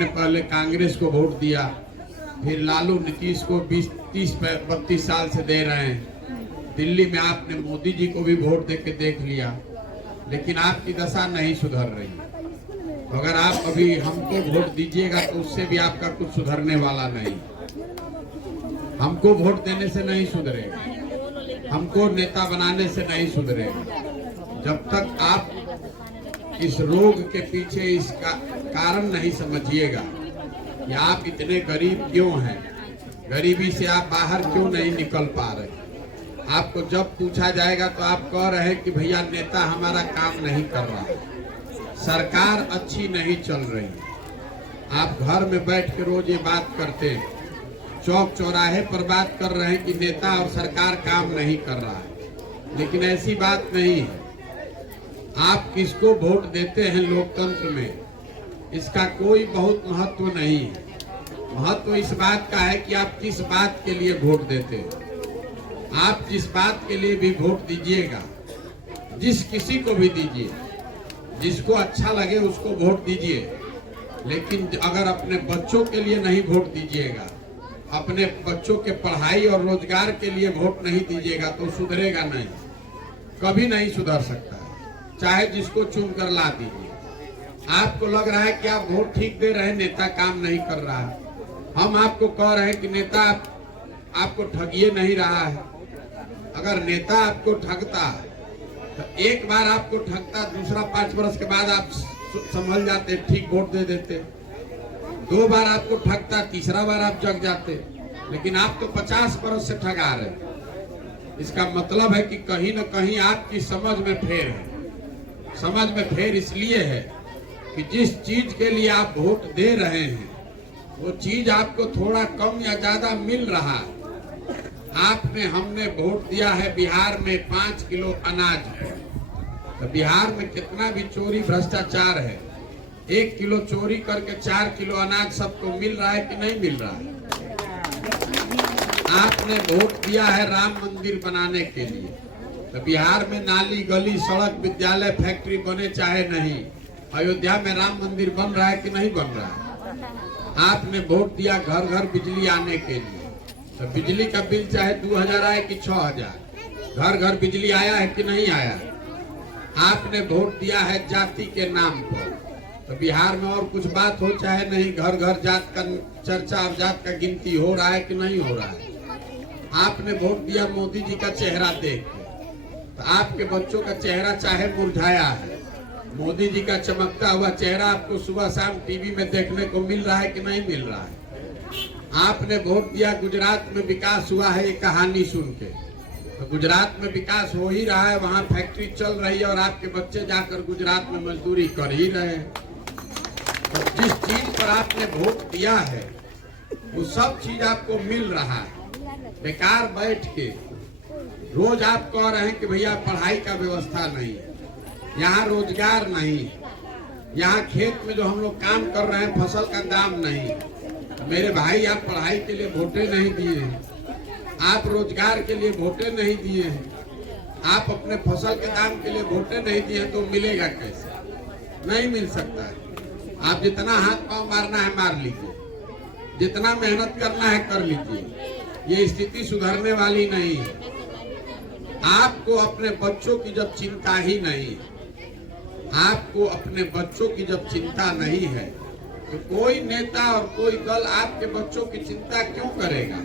आपने पहले कांग्रेस को वोट दिया, फिर लालू नीतीश को 20-30-32 साल से दे रहे हैं। दिल्ली में आपने मोदी जी को भी वोट दे के देख लिया, लेकिन आपकी दशा नहीं सुधर रही। तो अगर आप अभी हमको वोट दीजिएगा तो उससे भी आपका कुछ सुधरने वाला नहीं। हमको वोट देने से नहीं सुधरेगा, हमको नेता बनाने से नहीं सुधरेगा। जब तक आप इस रोग के पीछे इसका कारण नहीं समझिएगा कि आप इतने गरीब क्यों हैं, गरीबी से आप बाहर क्यों नहीं निकल पा रहे। आपको जब पूछा जाएगा तो आप कह रहे हैं कि भैया नेता हमारा काम नहीं कर रहा है, सरकार अच्छी नहीं चल रही। आप घर में बैठ के रोज ये बात करते हैं, चौक चौराहे पर बात कर रहे हैं कि नेता और सरकार काम नहीं कर रहा है, लेकिन ऐसी बात नहीं है। आप किसको वोट देते हैं लोकतंत्र में, इसका कोई बहुत महत्व नहीं है। महत्व इस बात का है कि आप किस बात के लिए वोट देते हैं। आप जिस बात के लिए भी वोट दीजिएगा, जिस किसी को भी दीजिए, जिसको अच्छा लगे उसको वोट दीजिए, लेकिन अगर अपने बच्चों के लिए नहीं वोट दीजिएगा, अपने बच्चों के पढ़ाई और रोजगार के लिए वोट नहीं दीजिएगा तो सुधरेगा नहीं, कभी नहीं सुधर सकता है, चाहे जिसको चुन कर ला दीजिए। आपको लग रहा है कि आप वोट ठीक दे रहे हैं, नेता काम नहीं कर रहा है। हम आपको कह रहे हैं कि नेता आपको ठगिए नहीं रहा है। अगर नेता आपको ठगता है तो एक बार आपको ठगता, दूसरा 5 वर्ष के बाद आप संभल जाते, ठीक वोट दे देते। 2 बार आपको ठगता, तीसरा बार आप जग जाते, लेकिन आप तो 50 वर्ष से ठगा रहे। इसका मतलब है कि कहीं न कहीं आपकी समझ में फेर है। समझ में फेर इसलिए है कि जिस चीज के लिए आप वोट दे रहे हैं वो चीज आपको थोड़ा कम या ज्यादा मिल रहा है। हमने वोट दिया है बिहार में 5 किलो अनाज पर, तो बिहार में कितना भी चोरी भ्रष्टाचार है, 1 किलो चोरी करके 4 किलो अनाज सबको मिल रहा है कि नहीं मिल रहा है। आपने वोट दिया है राम मंदिर बनाने के लिए, तो बिहार में नाली गली सड़क विद्यालय फैक्ट्री बने चाहे नहीं, अयोध्या में राम मंदिर बन रहा है कि नहीं बन रहा है। आपने वोट दिया घर घर बिजली आने के लिए, तो बिजली का बिल चाहे 2000 आए कि 6000, घर घर बिजली आया है कि नहीं आया। आपने वोट दिया है जाति के नाम पर, तो बिहार में और कुछ बात हो चाहे नहीं, घर घर जात का चर्चा और जात का गिनती हो रहा है कि नहीं हो रहा है। आपने वोट दिया मोदी जी का चेहरा देख के, तो आपके बच्चों का चेहरा चाहे मुरझाया है, मोदी जी का चमकता हुआ चेहरा आपको सुबह शाम टीवी में देखने को मिल रहा है कि नहीं मिल रहा है। आपने वोट दिया गुजरात में विकास हुआ है ये कहानी सुन के, तो गुजरात में विकास हो ही रहा है, वहाँ फैक्ट्री चल रही है और आपके बच्चे जाकर गुजरात में मजदूरी कर ही रहे हैं। तो जिस चीज पर आपने वोट दिया है वो सब चीज आपको मिल रहा है। बेकार बैठ के रोज आप कह रहे हैं कि भैया पढ़ाई का व्यवस्था नहीं है, यहाँ रोजगार नहीं, यहाँ खेत में जो हम लोग काम कर रहे हैं फसल का दाम नहीं। मेरे भाई आप पढ़ाई के लिए वोटे नहीं दिए हैं, आप रोजगार के लिए वोटे नहीं दिए हैं, आप अपने फसल के दाम के लिए वोटे नहीं दिए तो मिलेगा कैसे? नहीं मिल सकता है। आप जितना हाथ पांव मारना है मार लीजिए, जितना मेहनत करना है कर लीजिए, ये स्थिति सुधरने वाली नहीं है। आपको अपने बच्चों की जब चिंता ही नहीं है, आपको अपने बच्चों की जब चिंता नहीं है तो कोई नेता और कोई दल आपके बच्चों की चिंता क्यों करेगा?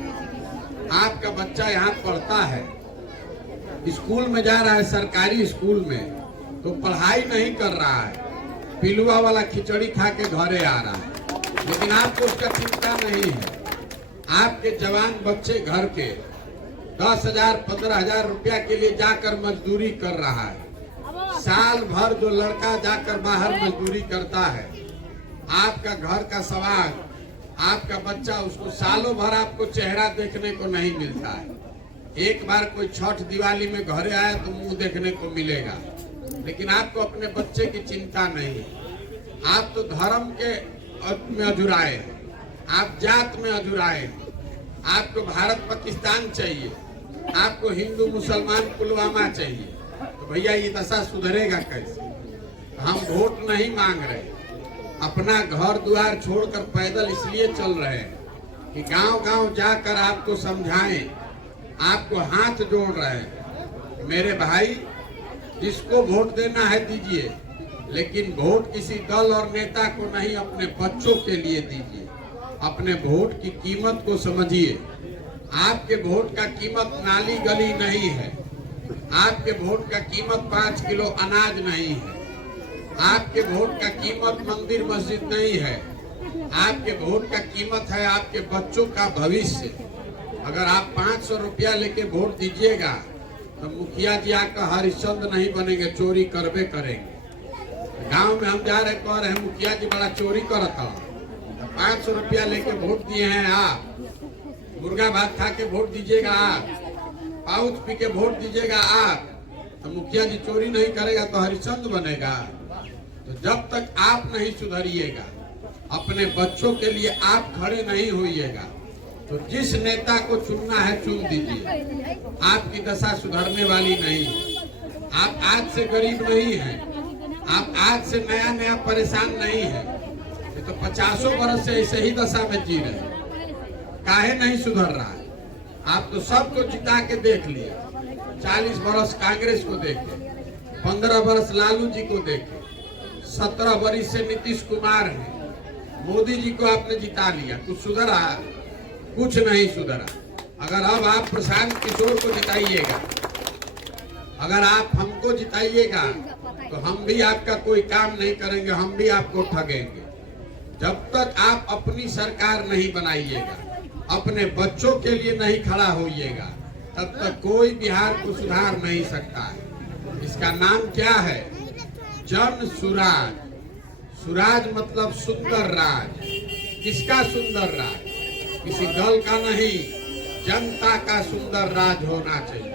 आपका बच्चा यहाँ पढ़ता है, स्कूल में जा रहा है, सरकारी स्कूल में, तो पढ़ाई नहीं कर रहा है, पिलुआ वाला खिचड़ी खा के घरे आ रहा है, लेकिन आपको उसका चिंता नहीं है। आपके जवान बच्चे घर के 10,000-15,000 रुपया के लिए जाकर मजदूरी कर रहा है। साल भर जो लड़का जाकर बाहर मजदूरी करता है, आपका घर का सवाल, आपका बच्चा, उसको सालों भर आपको चेहरा देखने को नहीं मिलता है। एक बार कोई छठ दिवाली में घरे आया तो मुंह देखने को मिलेगा, लेकिन आपको अपने बच्चे की चिंता नहीं है। आप तो धर्म के में अधुराए हैं, आप जात में अधुराए हैं। आपको भारत पाकिस्तान चाहिए, आपको हिंदू मुसलमान पुलवामा चाहिए, तो भैया ये दशा सुधरेगा कैसे? हम वोट नहीं मांग रहे, अपना घर द्वार छोड़कर पैदल इसलिए चल रहे हैं कि गांव-गांव जाकर आपको समझाएं, आपको हाथ जोड़ रहे हैं। मेरे भाई, जिसको वोट देना है दीजिए, लेकिन वोट किसी दल और नेता को नहीं, अपने बच्चों के लिए दीजिए। अपने वोट की कीमत को समझिए। आपके वोट का कीमत नाली गली नहीं है। आपके वोट का कीमत 5 किलो अनाज नहीं है। आपके वोट का कीमत मंदिर मस्जिद नहीं है। आपके वोट का कीमत है आपके बच्चों का भविष्य। अगर आप 500 रुपया लेके वोट दीजिएगा तो मुखिया जी आपका हरिश्चंद्र नहीं बनेंगे, चोरी करबे करेंगे। गांव में हम जा रहे कह रहे हैं मुखिया जी बड़ा चोरी करता है, 500 रुपया लेके वोट दिए हैं आप, मुर्गा भात खा के वोट दीजिएगा आप, पाउच पी के वोट दीजिएगा आप, तो मुखिया जी चोरी नहीं करेगा तो हरिश्चंद्र बनेगा। तो जब तक आप नहीं सुधरिएगा, अपने बच्चों के लिए आप खड़े नहीं होइएगा, तो जिस नेता को चुनना है चुन दीजिए। आपकी दशा सुधरने वाली नहीं है। आप आज से गरीब नहीं हैं, आप आज से नया नया परेशान नहीं है। ये तो 50 वर्ष से ऐसे ही दशा में जी रहे हैं। काहे नहीं सुधर रहा है? आप तो सबको जिता के देख लिए। 40 वर्ष कांग्रेस को देखे, 15 वर्ष लालू जी को देखे, 17 वर्ष से नीतीश कुमार है, मोदी जी को आपने जिता लिया। कुछ सुधरा? कुछ नहीं सुधरा। अगर अब आप प्रशांत किशोर को जिताइएगा, अगर आप हमको जिताइएगा, तो हम भी आपका कोई काम नहीं करेंगे, हम भी आपको ठगेंगे। जब तक आप अपनी सरकार नहीं बनाइएगा, अपने बच्चों के लिए नहीं खड़ा होइएगा, तब तक कोई बिहार को सुधार नहीं सकता है। इसका नाम क्या है? जन सुराज। सुराज मतलब सुंदर राज। किसका सुंदर राज? किसी दल का नहीं, जनता का सुंदर राज होना चाहिए।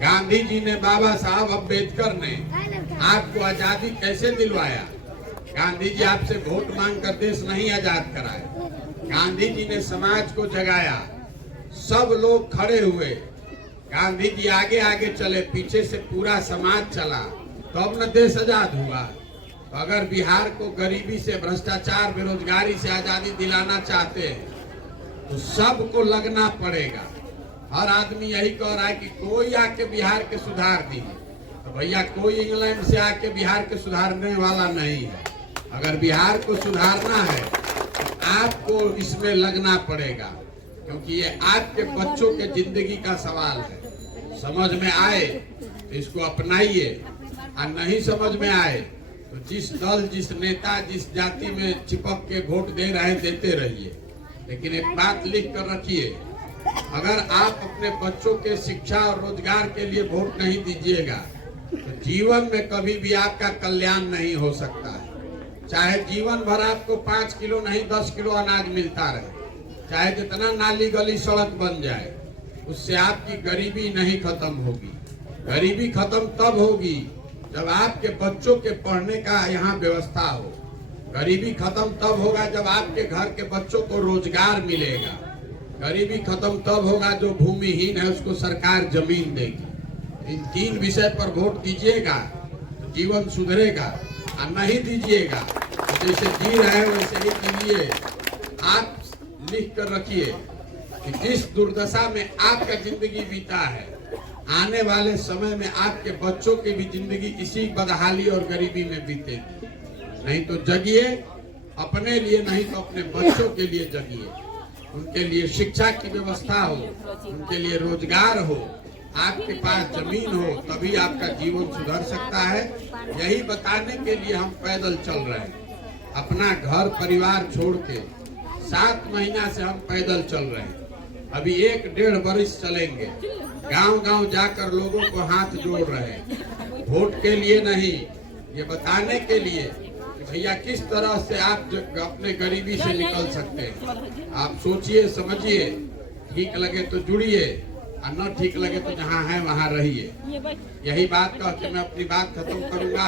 गांधी जी ने, बाबा साहब अम्बेडकर ने आपको आजादी कैसे दिलवाया? गांधी जी आपसे वोट मांगकर देश नहीं आजाद कराया। गांधी जी ने समाज को जगाया, सब लोग खड़े हुए। गांधी जी आगे आगे चले, पीछे से पूरा समाज चला, तो अब न देश आजाद हुआ। तो अगर बिहार को गरीबी से, भ्रष्टाचार, बेरोजगारी से आजादी दिलाना चाहते हैं तो सबको लगना पड़ेगा। हर आदमी यही कह रहा है कि कोई आके बिहार के सुधार दी, तो भैया कोई इंग्लैंड से आके बिहार के सुधारने वाला नहीं है। अगर बिहार को सुधारना है तो आपको इसमें लगना पड़ेगा, क्योंकि ये आपके बच्चों के जिंदगी का सवाल है। समझ में आए तो इसको अपनाइए, और नहीं समझ में आए तो जिस दल, जिस नेता, जिस जाति में चिपक के वोट दे रहे हैं देते रहिए। लेकिन एक बात लिख कर रखिए, अगर आप अपने बच्चों के शिक्षा और रोजगार के लिए वोट नहीं दीजिएगा तो जीवन में कभी भी आपका कल्याण नहीं हो सकता है। चाहे जीवन भर आपको 5 किलो नहीं 10 किलो अनाज मिलता रहे, चाहे जितना नाली गली सड़क बन जाए, उससे आपकी गरीबी नहीं खत्म होगी। गरीबी खत्म तब होगी जब आपके बच्चों के पढ़ने का यहाँ व्यवस्था हो। गरीबी खत्म तब होगा जब आपके घर के बच्चों को रोजगार मिलेगा। गरीबी खत्म तब होगा जो भूमिहीन है उसको सरकार जमीन देगी। इन 3 विषय पर वोट दीजिएगा तो जीवन सुधरेगा, और नहीं दीजिएगा तो जैसे जी रहे हैं वैसे ही जीजिए। आप लिख कर रखिए कि जिस दुर्दशा में आपका जिंदगी बीता है, आने वाले समय में आपके बच्चों की भी जिंदगी इसी बदहाली और गरीबी में बीतेगी। नहीं तो जगिए अपने लिए, नहीं तो अपने बच्चों के लिए जगिए। उनके लिए शिक्षा की व्यवस्था हो, उनके लिए रोजगार हो, आपके पास जमीन हो, तभी आपका जीवन सुधर सकता है। यही बताने के लिए हम पैदल चल रहे हैं। अपना घर परिवार छोड़ के 7 महीना से हम पैदल चल रहे हैं। अभी 1-1.5 वर्ष चलेंगे। गांव-गांव जाकर लोगों को हाथ जोड़ रहे हैं। वोट के लिए नहीं, ये बताने के लिए कि भैया किस तरह से आप अपने गरीबी से निकल सकते हैं। आप सोचिए, समझिए, ठीक लगे तो जुड़िए, और न ठीक लगे तो जहाँ है वहाँ रहिए। यही बात कह के मैं अपनी बात खत्म करूंगा।